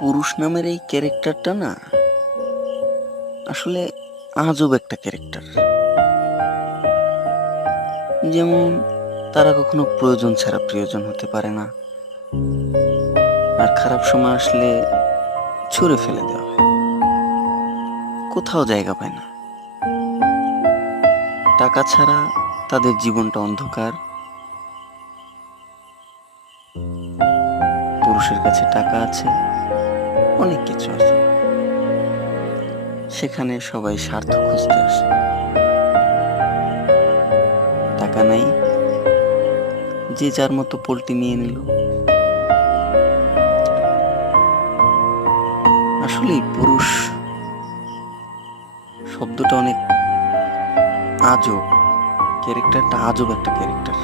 পুরুষ নামের এই ক্যারেক্টারটা না আসলে আজব একটা ক্যারেক্টার। যেমন তারা কখনো প্রয়োজন ছাড়া প্রিয়জন হতে পারে না, আর খারাপ সময় আসলে ছুঁড়ে ফেলে দেওয়া হয়, কোথাও জায়গা পায় না। টাকা ছাড়া তাদের জীবনটা অন্ধকার। পুরুষের কাছে টাকা আছে, অনেক কিছু আছে, সেখানে সবাই স্বার্থ খুঁজতে আসে। টাকা নাই, যে যার মতো পোল্টি নিয়ে নিল। আসলে পুরুষ শব্দটা অনেক আজব, ক্যারেক্টারটা আজব একটা ক্যারেক্টার।